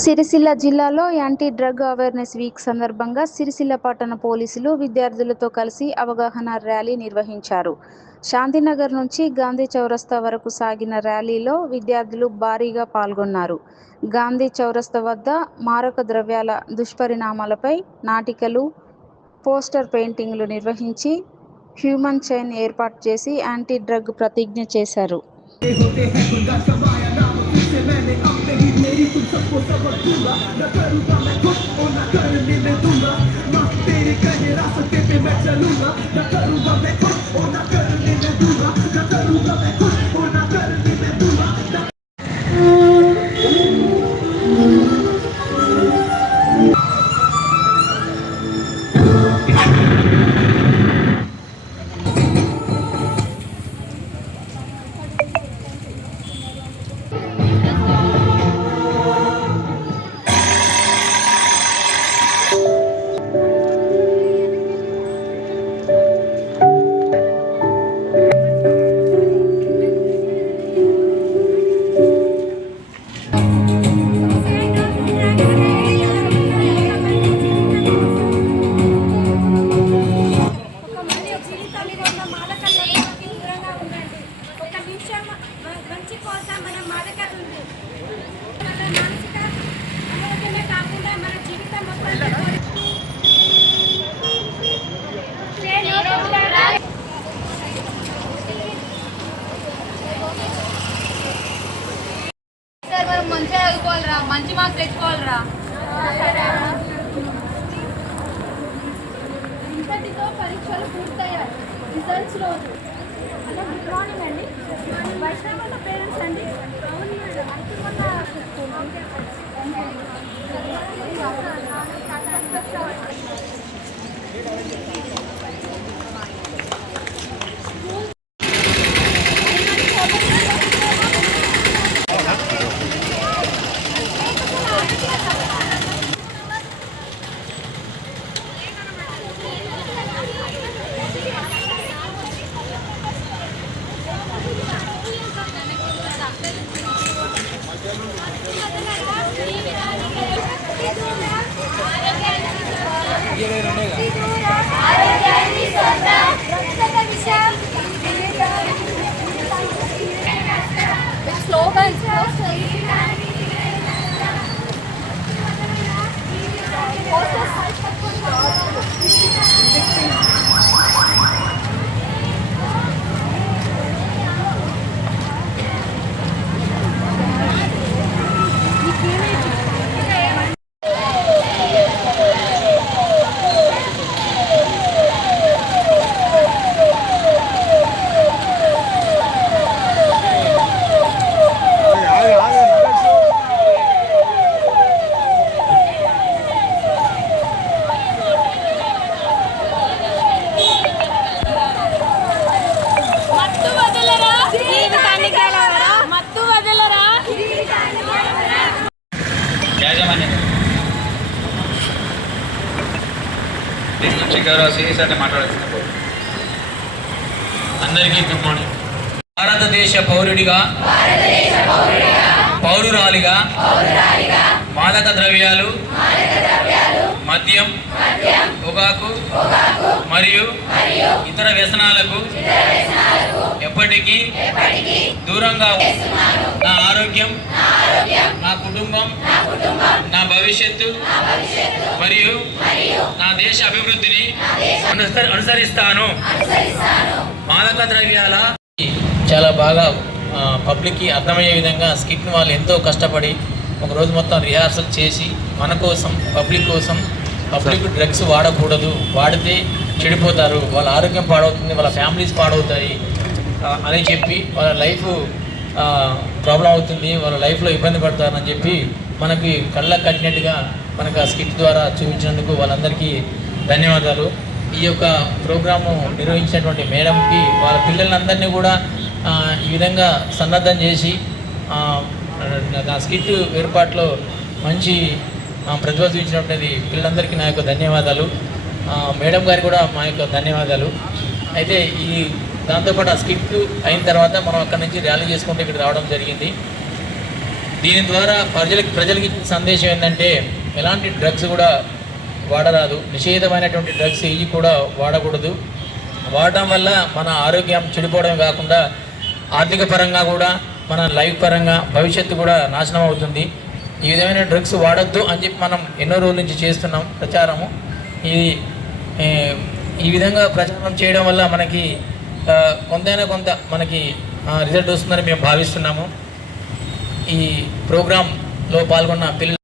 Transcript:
సిరిసిల్ల జిల్లాలో anti drug awareness week సందర్భంగా సిరిసిల్ల పట్టణ పోలీసులు విద్యార్థులతో కలిసి అవగాహన ర్యాలీ నిర్వహించారు. శాంతినగర్ నుంచి గాంధీ చౌరస్తా వరకు సాగిన ర్యాలీలో విద్యార్థులు భారీగా పాల్గొన్నారు. గాంధీ చౌరస్తా వద్ద మారక ద్రవ్యాల దుష్పరిణామాలపై నాటికలు, పోస్టర్ పెయింటింగ్లు నిర్వహించి హ్యూమన్ చైన్ ఏర్పాటు చేసి యాంటీ డ్రగ్ ప్రతిజ్ఞ చేశారు. మంచిగా చదువుకోవాలరా, మంచి మార్క్స్ తెచ్చుకోవాలరా. ఇంతటితో పరీక్షలు పూర్తయ్యాయి. రిజల్ట్స్ రోజు. గుడ్ మార్నింగ్ అండి. వైష్ణవ్ వాళ్ళ పేరెంట్స్ అండి. అవును మేడం. దీని నుంచి గౌరవ సిరీస్ అంటే మాట్లాడుతున్నారు. అందరికీ గుడ్ మార్నింగ్. భారతదేశ పౌరుడిగా, పౌరురాలిగా మాదక ద్రవ్యాలు, మద్యం, పొగాకు మరియు ఇతర వ్యసనాలకు ఎప్పటికీ దూరంగా నా ఆరోగ్యం, నా కుటుంబం, నా భవిష్యత్తు మరియు నా దేశ అభివృద్ధిని అనుసరిస్తాను. మాదక ద్రవ్యాల చాలా బాగా పబ్లిక్కి అర్థమయ్యే విధంగా స్కిట్ని వాళ్ళు ఎంతో కష్టపడి ఒకరోజు మొత్తం రిహార్సల్ చేసి మన కోసం, పబ్లిక్ కోసం, పబ్లిక్ డ్రగ్స్ వాడకూడదు, వాడితే చెడిపోతారు, వాళ్ళ ఆరోగ్యం పాడవుతుంది, వాళ్ళ ఫ్యామిలీస్ పాడవుతాయి అని చెప్పి వాళ్ళ లైఫ్ ప్రాబ్లం అవుతుంది, వాళ్ళ లైఫ్లో ఇబ్బంది పడతారని చెప్పి మనకి కళ్ళకు కట్టినట్టుగా మనకు ఆ స్కిట్ ద్వారా చూపించినందుకు వాళ్ళందరికీ ధన్యవాదాలు. ఈ యొక్క ప్రోగ్రాము నిర్వహించినటువంటి మేడంకి, వాళ్ళ పిల్లలందరినీ కూడా ఈ విధంగా సన్నద్ధం చేసి నా స్కిట్ ఏర్పాట్లో మంచి ప్రతిభ చూపించినటువంటి పిల్లలందరికీ నా యొక్క ధన్యవాదాలు. మేడం గారికి కూడా మా యొక్క ధన్యవాదాలు. అయితే ఈ దాంతోపాటు ఆ స్కిట్ అయిన తర్వాత మనం అక్కడి నుంచి ర్యాలీ చేసుకుంటూ ఇక్కడ రావడం జరిగింది. దీని ద్వారా ప్రజలకి ఇచ్చిన సందేశం ఏంటంటే ఎలాంటి డ్రగ్స్ కూడా వాడరాదు, నిషేధమైనటువంటి డ్రగ్స్ ఇవి కూడా వాడకూడదు. వాడటం వల్ల మన ఆరోగ్యం చెడిపోవడం కాకుండా ఆర్థిక పరంగా కూడా మన లైఫ్ పరంగా భవిష్యత్తు కూడా నాశనం అవుతుంది. ఈ విధమైన డ్రగ్స్ వాడద్దు అని చెప్పి మనం ఎన్నో రోజుల నుంచి చేస్తున్నాం ప్రచారము. ఈ విధంగా ప్రచారం చేయడం వల్ల మనకి కొంతైనా కొంత మనకి రిజల్ట్ వస్తుందని మేము భావిస్తున్నాము. ఈ ప్రోగ్రాంలో పాల్గొన్న పిల్లలు